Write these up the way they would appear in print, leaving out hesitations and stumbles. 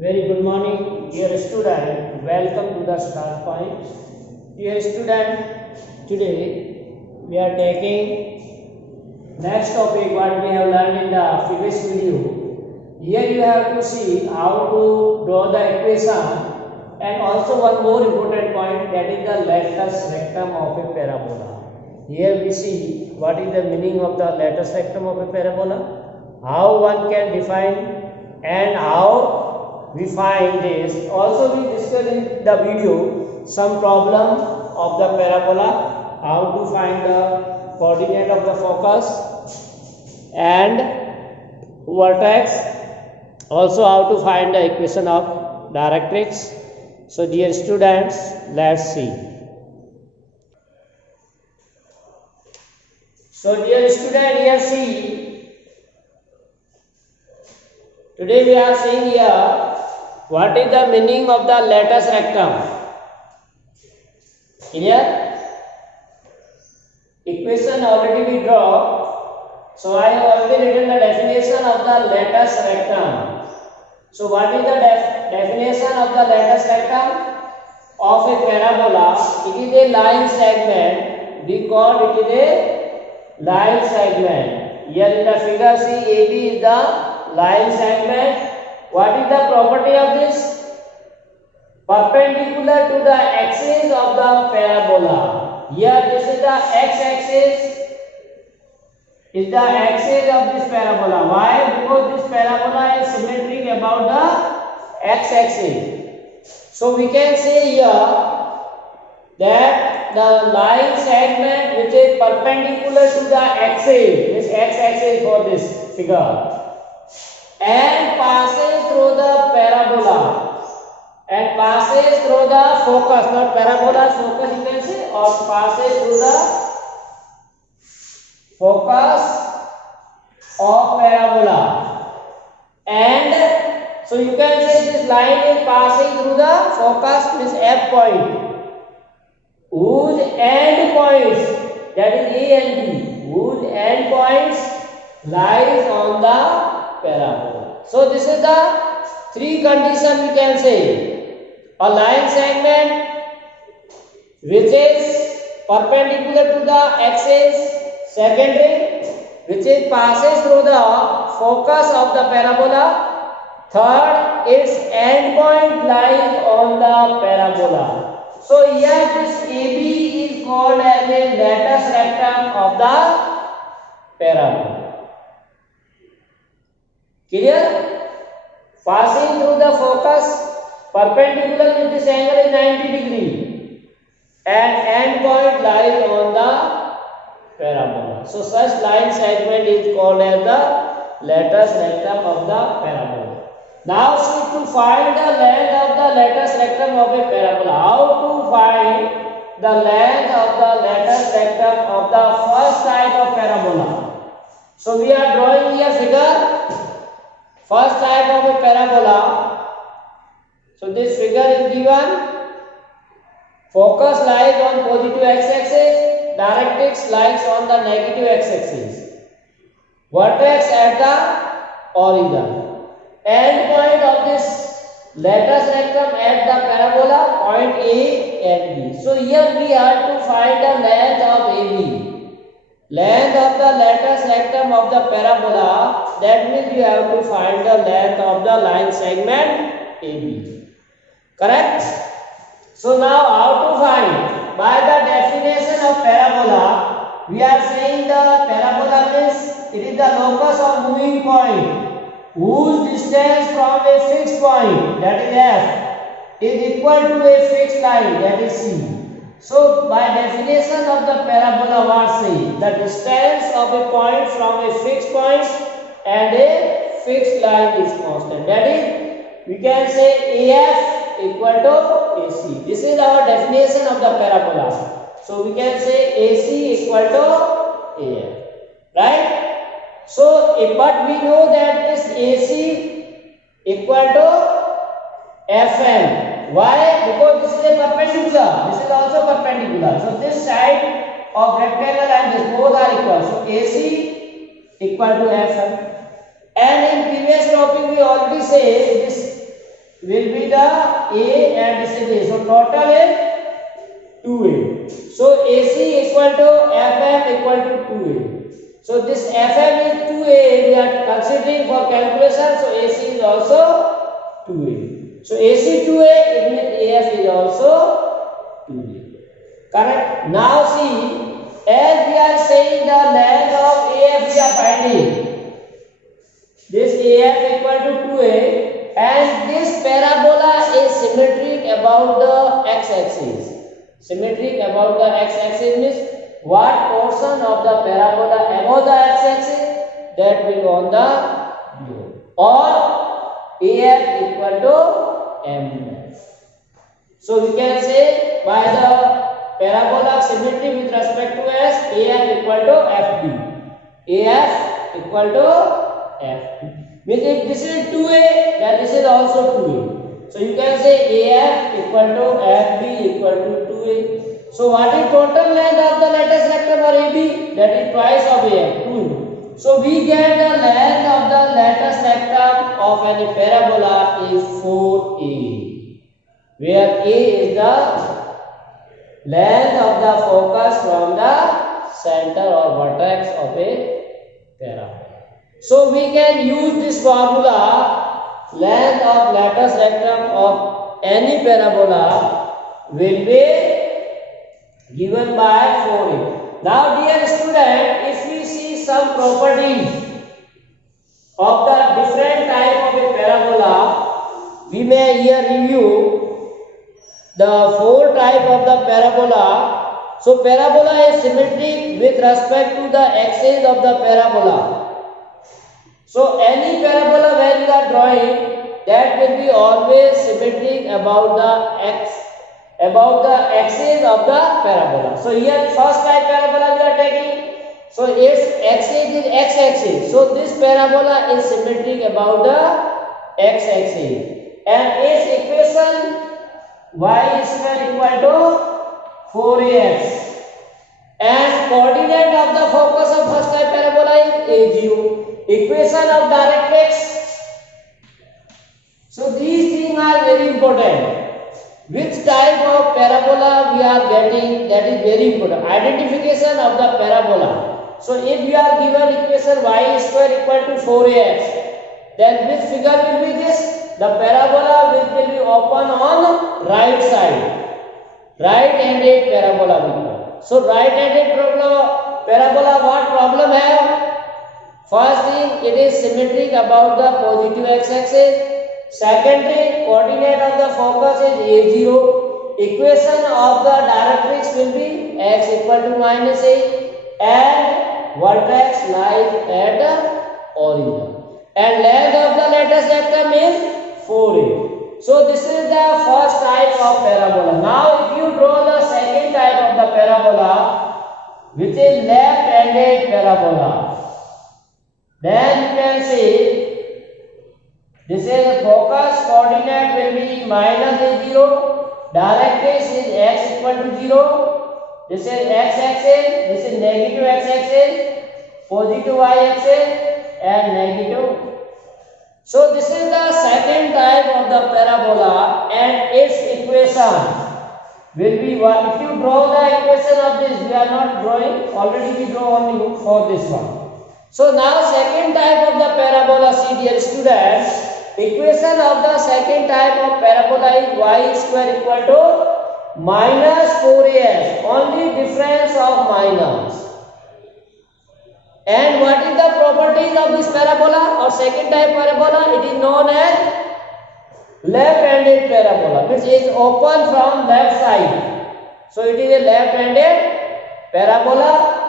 Very good morning, dear student. Welcome to the start point. Dear student, today we are taking next topic what we have learned in the previous video. Here you have to see how to draw the equation and also one more important point, that is the latus rectum of a parabola. Here we see what is the meaning of the latus rectum of a parabola, how one can define and how we find this. Also we discussed in the video some problem of the parabola, how to find the coordinate of the focus and vertex, also how to find the equation of directrix. So dear students, let's see. So dear student, here see, today we are seeing here what is the meaning of the latus rectum. Clear? Equation already we draw. So I have already written the definition of the latus rectum. So what is the definition of the latus rectum? Of a parabola, it is a line segment. We call it is a line segment. Here in the figure see, AB is the line segment. What is the property of this? Perpendicular to the axis of the parabola. Here this is the x-axis, is the axis of this parabola. Why? Because this parabola is symmetric about the x-axis. So we can say here that the line segment which is perpendicular to the axis, this x-axis for this figure, and passes through the parabola and passes through the focus, not parabola, focus you can say, or passes through the focus of parabola. And so you can say this line is passing through the focus, means F point, whose end points, that is A and B, whose end points lies on the parabola. So this is the three conditions we can say. A line segment which is perpendicular to the axis, secondary, which is passes through the focus of the parabola, third, its end point lies on the parabola. So here this AB is called as a latus rectum of the parabola. Clear? Passing through the focus, perpendicular with this angle is 90 degree, and end point lies on the parabola. So such line segment is called as the latus rectum of the parabola. Now see, to find the length of the latus rectum of a parabola. How to find the length of the latus rectum of the first type of parabola? So we are drawing here figure. First type of a parabola. So this figure is given. Focus lies on positive x-axis, directrix lies on the negative x-axis. Vertex at the origin. End point of this latus rectum at the parabola, point A and B. So here we have to find the length of AB. Length of the latus rectum of the parabola, that means you have to find the length of the line segment AB. Correct? So now how to find? By the definition of parabola, we are saying the parabola means it is the locus of moving point whose distance from a fixed point, that is F, is equal to a fixed line, that is C. So by definition of the parabola, what say? The distance of a point from a fixed point and a fixed line is constant. That is, we can say AF equal to AC. This is our definition of the parabola. So we can say AC equal to AF. Right? So, but we know that this AC equal to FM. Why? Because this is a perpendicular. This is also perpendicular. So this side of rectangle and this both are equal. So AC equal to FM. And in previous topic we already say this will be the A and this is A. So total is 2A. So AC equal to FM equal to 2A. So this FM is 2A we are considering for calculation. So AC is also 2A. So AC 2A, it means AF is also 2A. Correct? Now see, as we are saying the length of AF we are finding. This AF equal to 2A and this parabola is symmetric about the x-axis. Symmetric about the x-axis means what portion of the parabola above the x-axis that will on the below. Or AF equal to MF. So we can say by the parabola symmetry with respect to S, AF equal to FD. AF equal to FD. Means if this is 2A, then this is also 2A. So you can say AF equal to FB equal to 2A. So what is total length of the lattice rectum or AB? That is twice of AF, 2. So we get the length of the lattice rectum of any parabola is 4A, where A is the length of the focus from the center or vertex of a parabola. So we can use this formula, length of lattice rectum of any parabola will be given by 4A. Now dear student, if we see some properties of the different type of a parabola, we may here review the 4 type of the parabola. So parabola is symmetric with respect to the axis of the parabola. So any parabola when you are drawing, that will be always symmetric about the axis of the parabola. So here first type parabola we are taking. So its axis is x-axis. So this parabola is symmetric about the x-axis, and its equation y square equal to 4ax. And coordinate of the focus of first type parabola is A0. Equation of directrix. So these things are very important. Which type of parabola we are getting, that is very important. Identification of the parabola. So if we are given equation y square equal to 4ax, then which figure will be this? The parabola which will be open on right side. Right-handed parabola will be. So right-handed parabola what problem have? First thing, it is symmetric about the positive x-axis. Secondly, coordinate of the focus is A0. Equation of the directrix will be x equal to minus a, and vertex lies at the origin. And length of the lattice rectum is 4a. So this is the first type of parabola. Now if you draw the second type of the parabola, which is left-handed parabola, then you can say this is focus coordinate will be minus a0, directrix is x equal to 0, this is x-axis, this is negative x-axis, positive y-axis and negative. So this is the second type of the parabola, and its equation will be what? If you draw the equation of this, we are not drawing, already we draw only for this one. So now second type of the parabola, see dear students, equation of the second type of parabola is y square equal to minus 4as, only difference of minus. And what is the properties of this parabola or second type parabola? It is known as left-handed parabola, which is open from left side. So it is a left-handed parabola.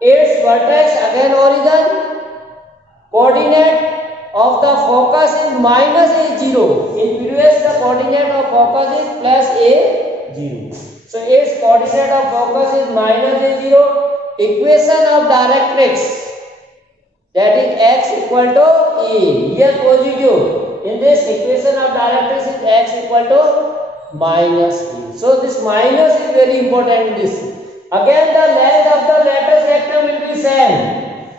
Its vertex again origin, coordinate of the focus is minus a0. In previous the coordinate of focus is plus a0. So its coordinate of focus is minus a0. Equation of directrix, that is x equal to a. Here positive. In this equation of directrix is x equal to minus a. So this minus is very important in this. Again the length of the lattice rectum will be same.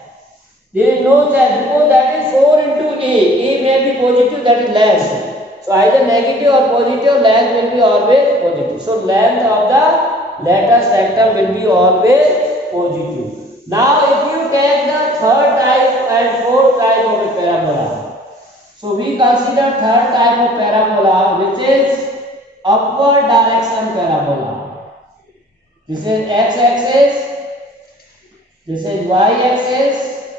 There is no change because that is 4 into a. A may be positive, that is less. So either negative or positive, length will be always positive. So length of the lattice rectum will be always positive. Now if you take the third type and fourth type of a parabola. So we consider third type of parabola, which is upward direction parabola. This is x-axis, this is y-axis,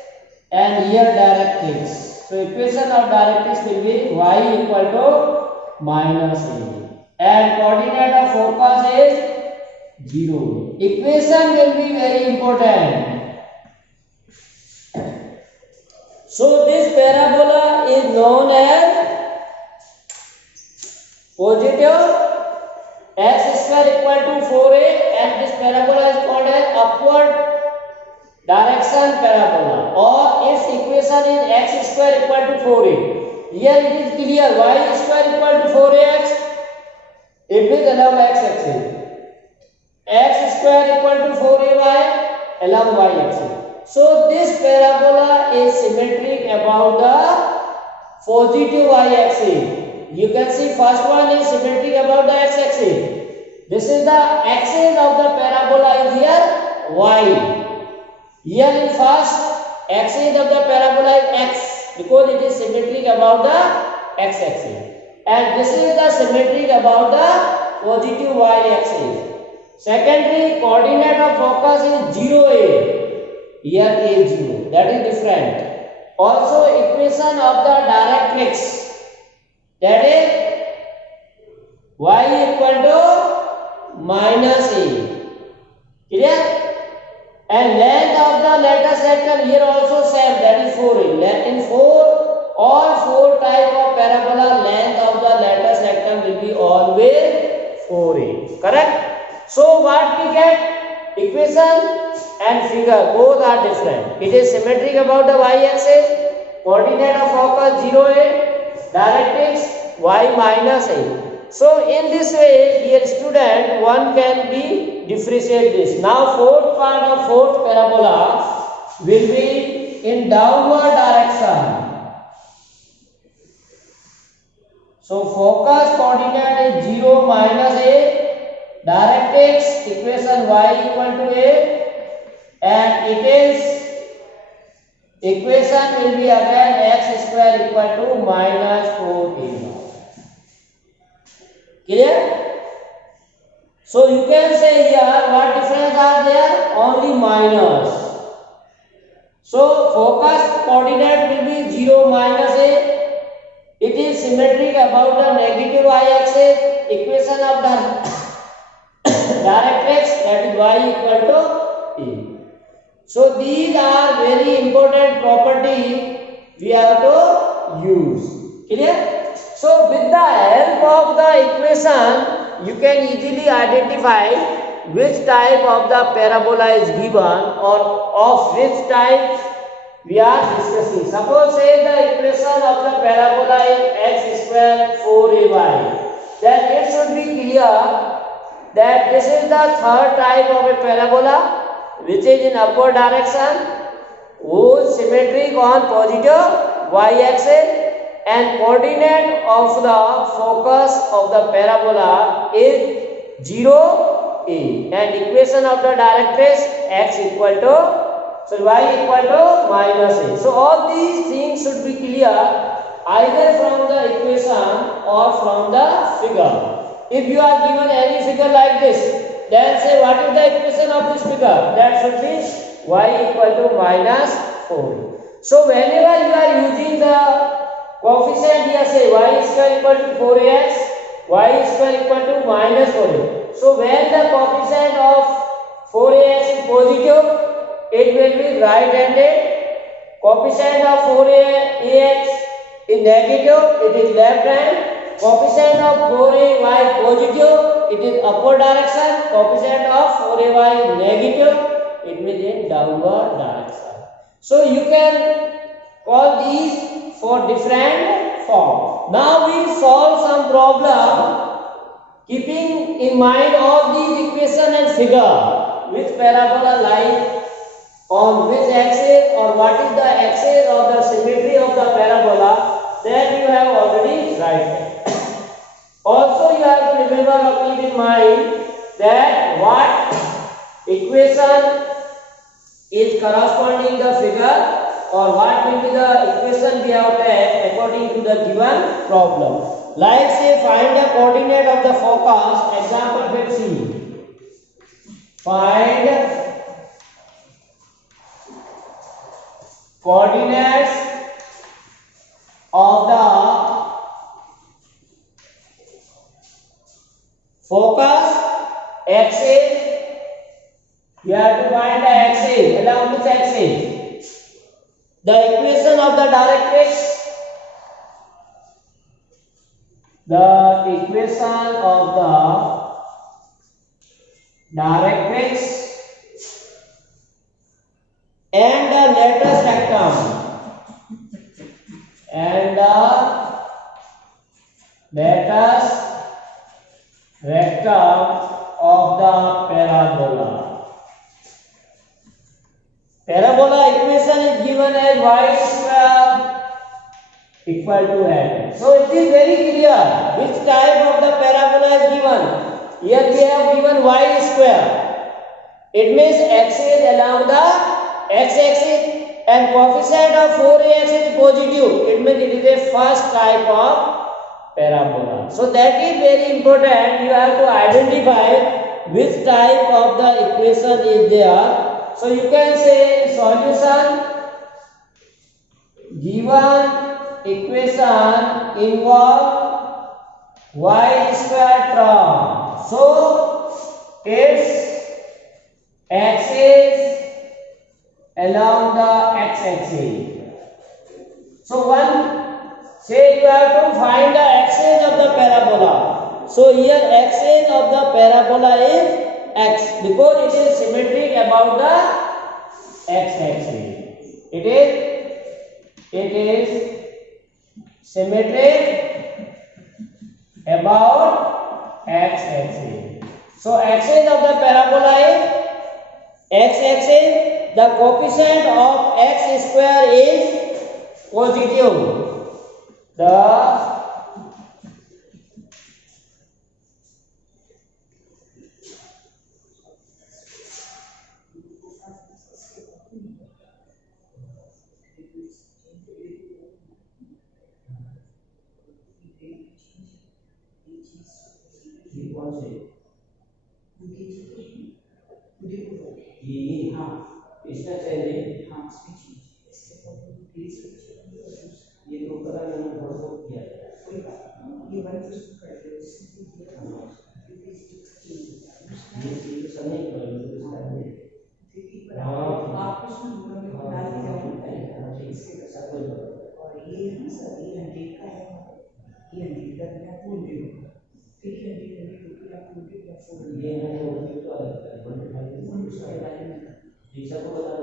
and here directrix. So equation of directrix will be y equal to minus a, and coordinate of focus is 0. Equation will be very important. So this parabola is known as positive x square equal to 4a, and this parabola is called as upward direction parabola, or its equation is x square equal to 4a. Here it is clear, y square equal to 4ax, it is along x-axis. X square equal to 4ay along y-axis. So this parabola is symmetric about the positive y-axis. You can see first one is symmetric about the x-axis. This is the axis of the parabola is here y. Here in first axis of the parabola is x, because it is symmetric about the x-axis, and this is the symmetric about the positive y-axis. Secondly, coordinate of focus is 0a. Here a is 0. That is different. Also equation of the directrix, that is y equal to minus a. Clear? And length of the lattice rectum here also same, that is 4a. In all four type of parabola, length of the lattice rectum will be always 4a. Correct? So what we get? Equation and figure both are different. It is symmetric about the y-axis, coordinate of focus 0a, directrix y minus a. So in this way, dear student, one can be differentiate this. Now fourth part of fourth parabola will be in downward direction. So focus coordinate is 0 minus a, directrix equation y equal to a, and it is equation will be again x square equal to minus 4a. Clear? So you can say here what difference are there? Only minus. So focus coordinate will be 0 minus a. It is symmetric about the negative y-axis. Equation of the directrix, that is y equal to a. So these are very important property we have to use. Clear? So with the help of the equation, you can easily identify which type of the parabola is given, or of which type we are discussing. Suppose say the equation of the parabola is x square 4ay. Then it should be clear that this is the third type of a parabola, which is in upward direction, whose symmetric on positive y-axis, and coordinate of the focus of the parabola is 0 a, and equation of the directrix x equal to, so y equal to minus a. So all these things should be clear either from the equation or from the figure. If you are given any figure like this, then say what is the equation of this figure? That should be y equal to minus 4. So whenever you are using the coefficient here, say y square equal to 4ax, y square equal to minus 4a. So when the coefficient of 4ax is positive, it will be right-handed. Coefficient of 4ax is negative, it is left hand. Coefficient of 4ay positive, it is upward direction. Coefficient of 4ay is negative, it is in downward direction. So you can call these for different form. Now we solve some problem keeping in mind all these equation and figure, which parabola lies on which axis, or what is the axis or the symmetry of the parabola, that you have already written. Also, you have to remember or keep in mind that what equation is corresponding the figure or what will be the equation we have taken according to the given problem. Like say find the coordinate of the focus. Example 15. Find coordinates of the focus axis. You have to find the axis along which axis. The equation of the directrix. The equation of the directrix and the latus rectum and the latus rectum of the parabola. Parabola equation is given as y square equal to n. So it is very clear which type of the parabola is given. Here we have given y square. It means axis along the x-axis and coefficient of 4ax is positive. It means it is a first type of parabola. So that is very important. You have to identify which type of the equation is there. So you can say solution given equation involve y square term. So its axis along the x-axis. So one say you have to find the axis of the parabola. So here axis of the parabola is x because it is symmetric about the x-axis. It is symmetric about x-axis. So axis of the parabola is x-axis. The coefficient of x square is positive. The इसका चाहिए ये तो करा मैंने बहुत किया ये बन तो कर दो ये समय पर आप कुछ बना दीजिए इसके सब और ये सभी हंड्रेड का है ये हंड्रेड का मैं भूल गई फिर ये हंड्रेड आप भूल गए ये है तो दिशा को बता दो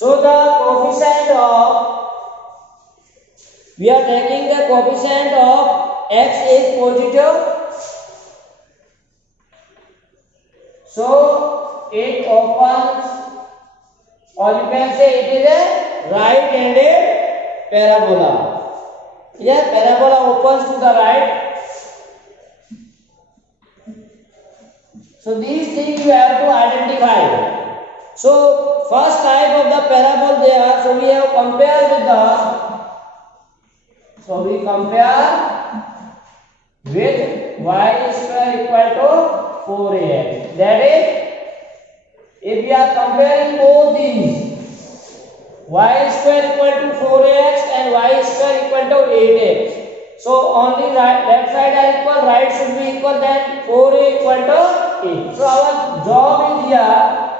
So the coefficient of we are taking the coefficient of x is positive. So it opens or you can say it is a right-handed parabola. Yeah, parabola opens to the right. So these things you have to identify. So first type of the parabola there. So we have compared with the. So we compare with y square equal to 4ax. That is, if we are comparing both these, y square equal to 4ax and y square equal to 8x. So only left side are equal, right should be equal, then 4a equal to 8. So our job is here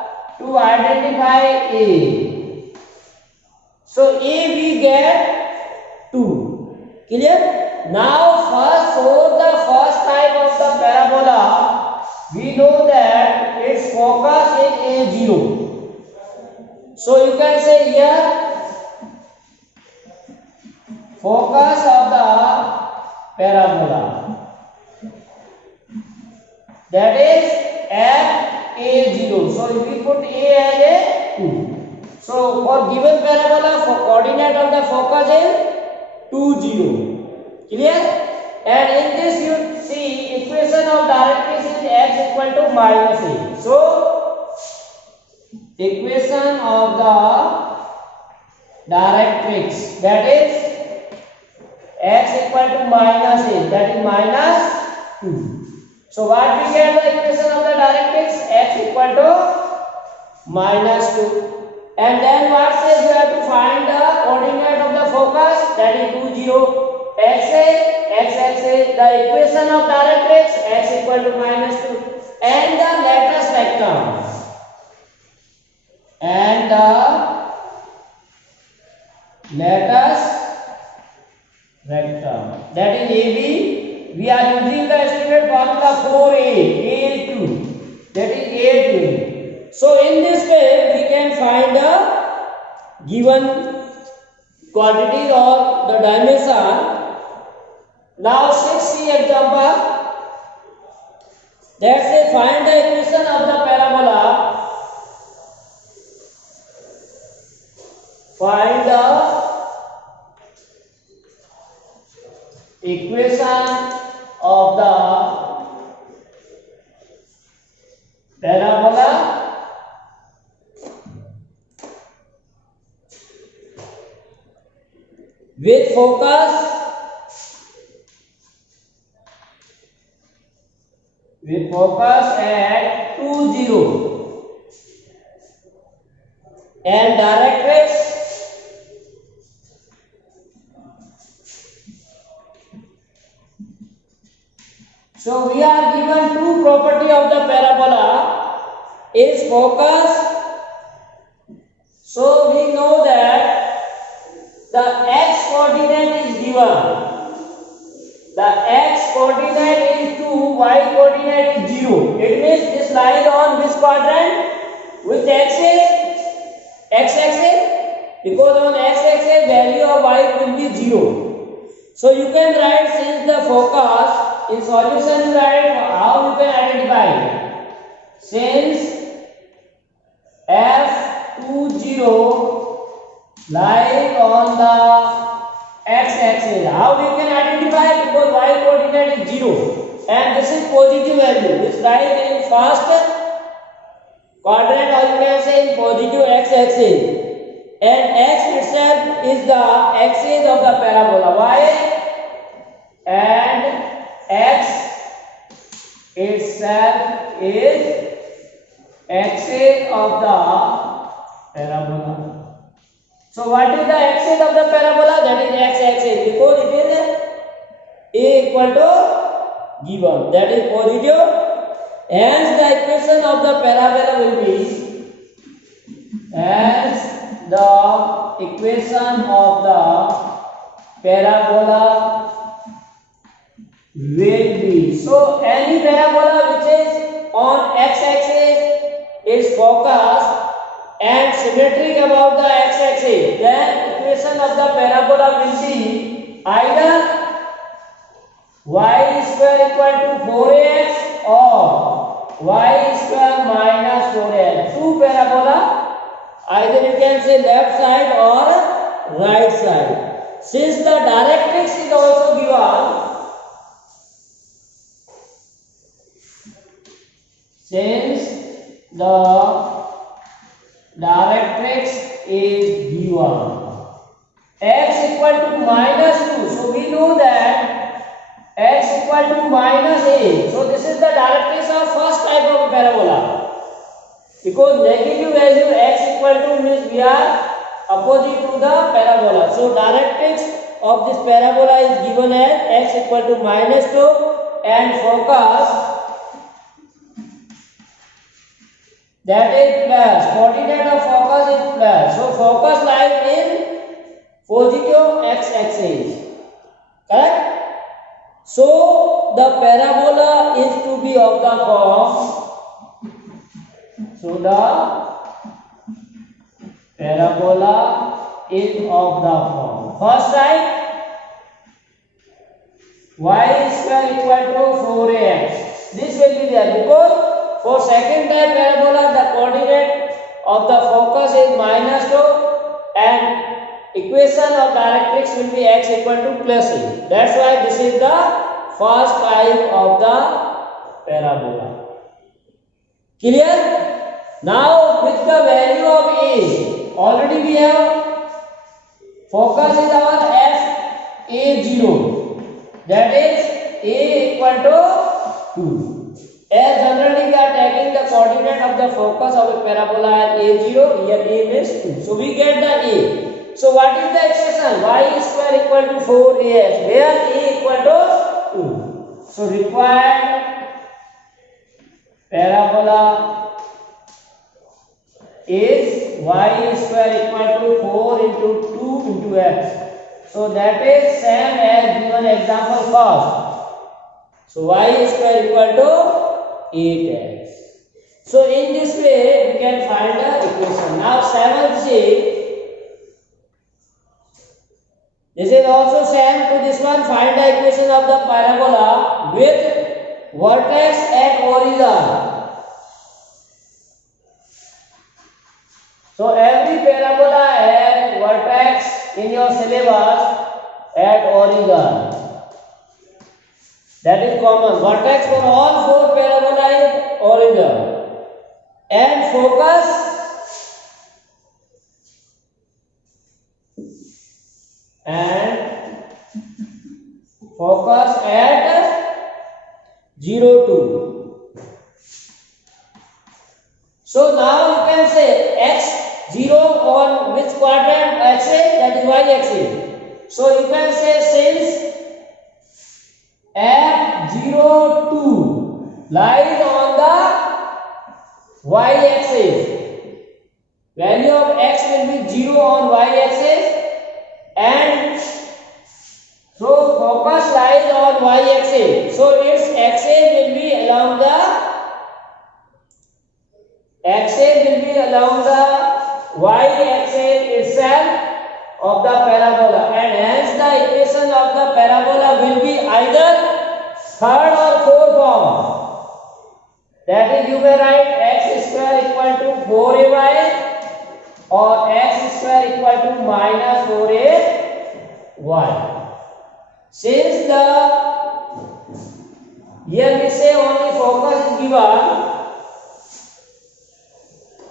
to identify a. So a we get 2. Clear? Now first for the first type of the parabola, we know that its focus is A0. So you can say here focus of the parabola, that is at A0. So if we put A as a 2. So for given parabola, for coordinate of the focus is 2 0. Clear? And in this you see equation of directrix is x equal to minus a. So equation of the directrix, that is x equal to minus a, that is minus 2. So what we get the equation of the directrix? X equal to minus 2. And then what says you have to find the coordinate of the focus, that is 2 0. X axis, the equation of directrix x equal to minus 2, and the lattice vector. And the lattice vector, that is AB. We are using the estimate formula 4a, A2, that is A2. So in this way we can find the given quantity or the dimension. Now 6c example, that says find the equation of the parabola. Find the equation of the parabola with focus at 2 0 and directrix so we are given two property of the parabola is focus. So we know that the x coordinate is given. The x coordinate is 2, y coordinate is 0. It means this lies on which quadrant? Which axis? X axis. Because on x axis value of y will be 0. So you can write, since the focus in solution you write how you can identify. Since F20 lies on the x axis, how we can identify? Because y coordinate is 0 and this is positive value which lies in first quadrant, or you can say in positive x axis, and x itself is the axis of the parabola, y, and x itself is axis of the parabola. So what is the axis of the parabola? That is x axis, because it is a equal to given, that is positive. Hence the equation of the parabola will be, as the equation of the parabola will be. So any parabola which is on x axis is focused and symmetric about the x axis, then equation of the parabola will be either y square equal to 4x or y square minus 4x. Two parabola, either you can say left side or right side. Since the directrix is also given, since the directrix is given x equal to minus 2, so we know that x equal to minus a. So this is the directrix of first type of parabola, because negative value x equal to means we are opposite to the parabola. So directrix of this parabola is given as x equal to minus 2 and focus, that is plus. Coordinate of focus is plus. So focus lies in positive x axis. Correct? So the parabola is to be of the form. So the parabola is of the form. First type, y square equal to 4ax. This will be there, because for second type parabola the coordinate of the focus is -2 and equation of directrix will be x equal to plus a. That's why this is the first type of the parabola. Clear? Now with the value of a, already we have focus is our f a0, that is a equal to 2. As generally we are taking the coordinate of the focus of a parabola as a0, here a is 2. So we get the a. So what is the expression? Y square equal to 4ax, where a equal to 2. So required parabola is y square equal to 4 into 2 into x. So that is same as given example first. So y square equal to 8x. So in this way we can find the equation. Now 7th C, this is also same to this one. Find the equation of the parabola with vertex at origin. So every parabola has vertex in your syllabus at origin. That is common. Vertex for all 4 parabola is origin. And focus at 0, 2. So now you can say x0 on which quadrant axis? That is y axis. So you can say since f02 lies on the y axis, value of x will be 0 on y axis, and so focus lies on y axis. So its axis will be along the y axis itself of the parabola, and hence the equation of the parabola will be either third or fourth form. That is, you may write x square equal to 4ay or x square equal to minus 4ay. Since the here we say only focus is given,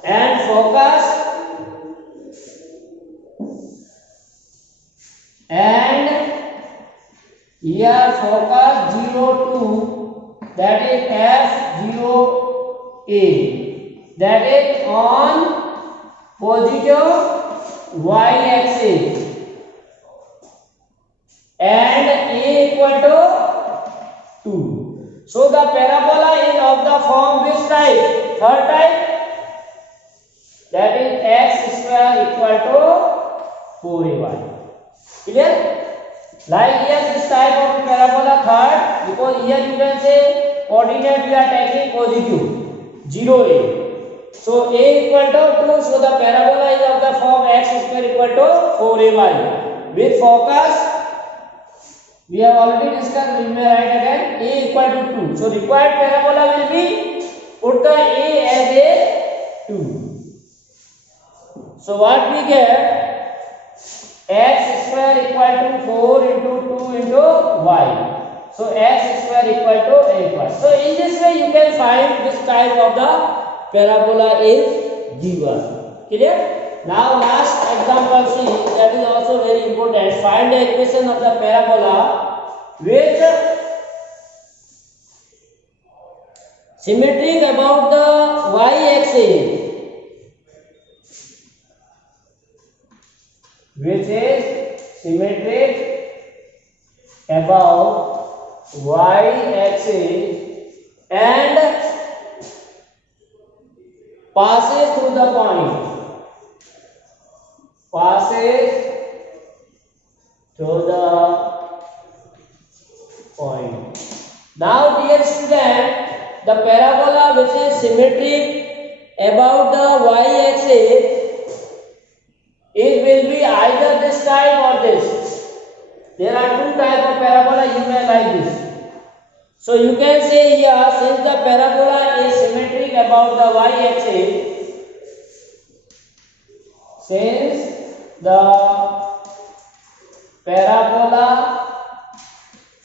and focus and here focus 0, 2, that is f0a, that is on positive y axis, and a equal to 2. So the parabola is of the form which type? Third type, that is x square equal to 4ay. Clear? Like here this type of parabola third, because here you can say coordinate we are taking positive 0a. So a equal to 2, so the parabola is of the form x square equal to 4ay. With focus we have already discussed, we may write again a equal to 2. So required parabola will be, put the a as a 2. So what we get? X square equal to 4 into 2 into y. So x square equal to 8y. So in this way you can find which type of the parabola is given. Clear? Now last example C, that is also very important. Find the equation of the parabola with symmetric about the y axis, which is symmetric about y axis and passes through the point. Now dear student, the parabola which is symmetric about the y axis, it will be either this type or this. There are two types of parabola, you may like this. So you can say here, since the parabola is symmetric about the y axis, since the parabola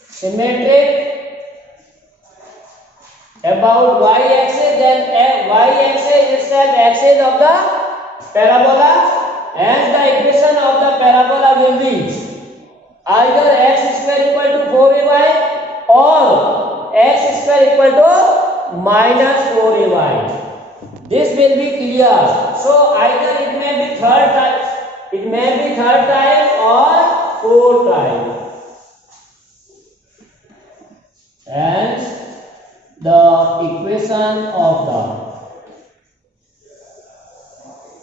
symmetric about y-axis, then y-axis itself axis of the parabola, and the equation of the parabola will be either x square equal to 4ay or x square equal to minus 4ay. This will be clear. So either it may be third time or fourth time. And the equation of the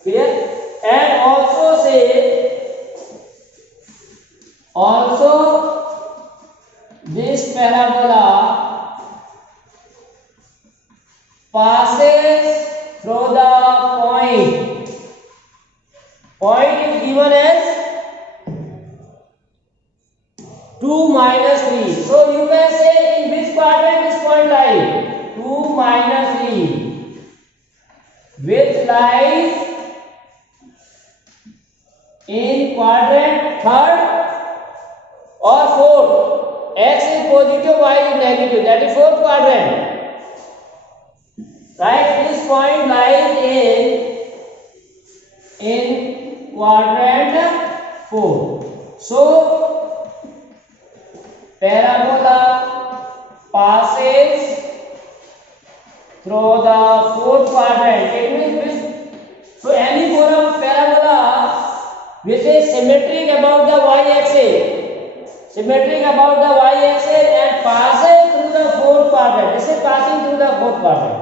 clear. And also this parabola passes through the point. Point is given as 2 minus 3. So you can say in which quadrant this point lies? 2 minus 3, which lies in quadrant third or fourth. X is positive, y is negative. That is fourth quadrant. Right, this point lies in quadrant 4. So parabola passes through the fourth quadrant. It means so any parabola which is symmetric about the y-axis, and passes through the fourth quadrant. This is passing through the fourth quadrant.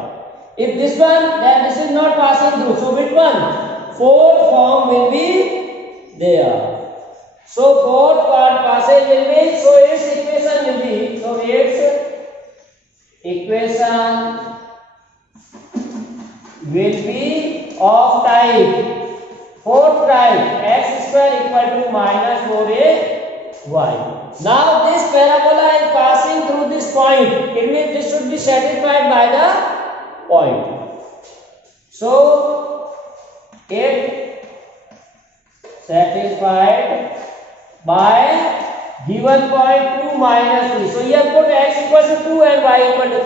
If this one, then this is not passing through. So which one? Fourth form will be there. So fourth part passage will be, so its equation will be, of type, fourth type, x square equal to minus 4ay. Now this parabola is passing through this point. It means this should be satisfied by the point. So it satisfied by given point 2 minus 3. So here put x equal to 2 and y equal to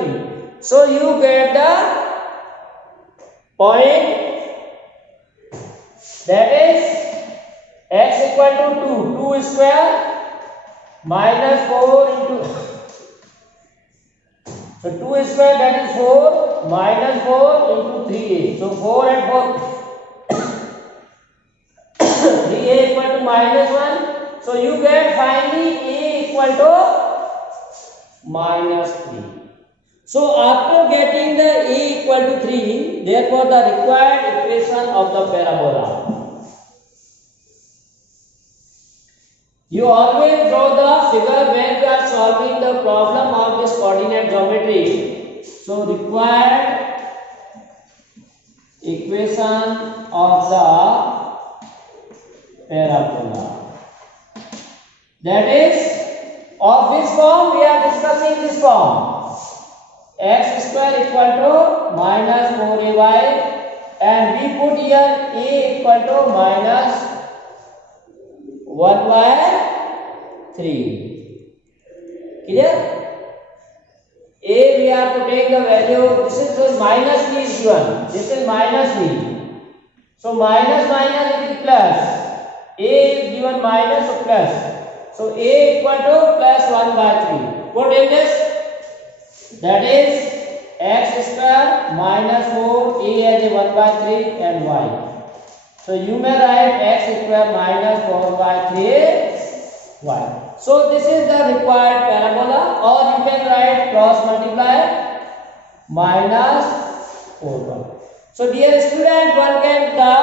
3. So you get the point that is x equal to 2 square minus 4 into so 2 square, that is 4 minus 4 into 3a. So 4 and 4 3a equal to minus 1. So you get finally a equal to minus 3. So after getting the a equal to 3, therefore the required equation of the parabola. You always draw the figure when you are solving the problem of this coordinate geometry. So required equation of the parabola. That is, of which form we are discussing this form. X square equal to minus 4ay, and we put here a equal to minus 1 by 3. Clear? A we are to take the value, this is so minus v is given, this is minus v. So minus it is plus. A is given minus or plus. So a equal to plus 1 by 3. Put in this, that is x square minus 4, a as a 1 by 3 and y. So you may write x square minus 4 by 3 y. So this is the required parabola, or you can write cross multiply minus 4y. So dear student, one can the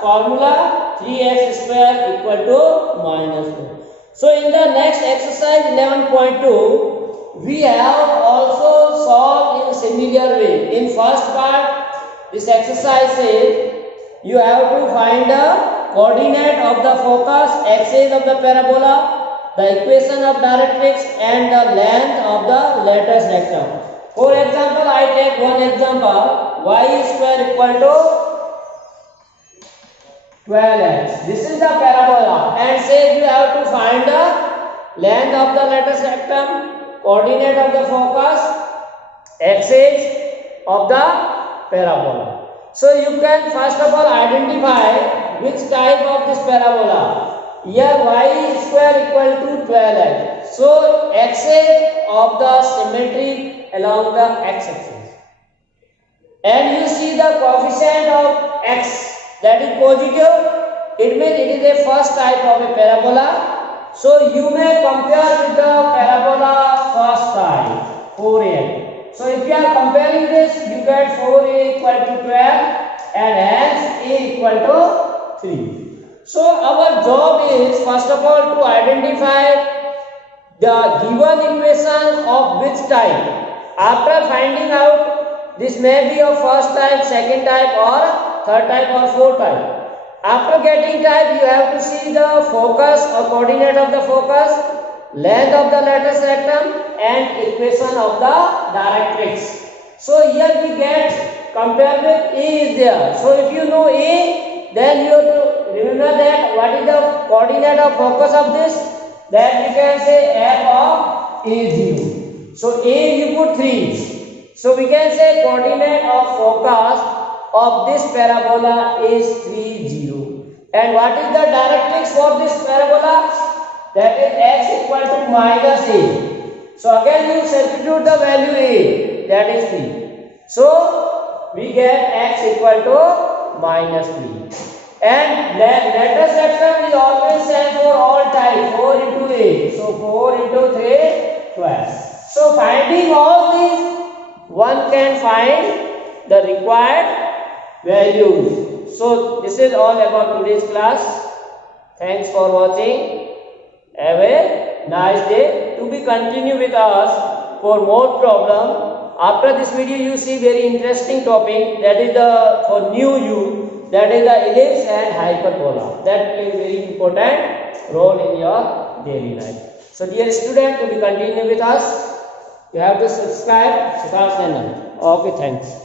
formula 3x square equal to minus 4. So in the next exercise 11.2, we have also solved in a similar way. In first part, this exercise says you have to find the coordinate of the focus, axis of the parabola, the equation of directrix, and the length of the lattice rectum. For example, I take one example, y square equal to 12x. This is the parabola, and say you have to find the length of the lattice rectum, coordinate of the focus, axis of the parabola. So you can first of all identify which type of this parabola. Here y square equal to 12x. So axis of the symmetry along the x-axis. And you see the coefficient of x, that is positive, it means it is a first type of a parabola. So you may compare with the parabola first type, 4a. So if you are comparing this, you get 4a equal to 12 and hence a equal to 3. So our job is first of all to identify the given equation of which type. After finding out, this may be of first type, second type or third type or fourth type. After getting type, you have to see the focus or coordinate of the focus, length of the lattice rectum and equation of the directrix. So here we get compared with A is there. So if you know A, then you have to remember that what is the coordinate of focus of this, that you can say f of A0. So A you put 3. So we can say coordinate of focus of this parabola is 3, 0. And what is the directrix for this parabola? That is x equal to minus a. So again you substitute the value a, that is 3. So we get x equal to minus 3. And lattice rectum is always same for all types, 4 into a. So 4 into 3, 12. So finding all these, one can find the required values. So this is all about today's class. Thanks for watching. Have a nice day. To be continue with us for more problem. After this video you see very interesting topic, that is the for new you, that is the ellipse and hyperbola. That plays very important role in your daily life. So dear student, to be continue with us, you have to subscribe Sukash channel. Okay, thanks.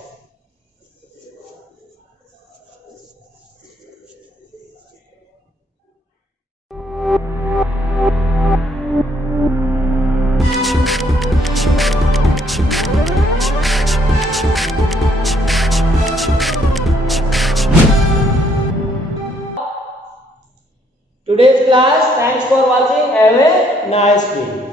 Today's class, thanks for watching. Have a nice day.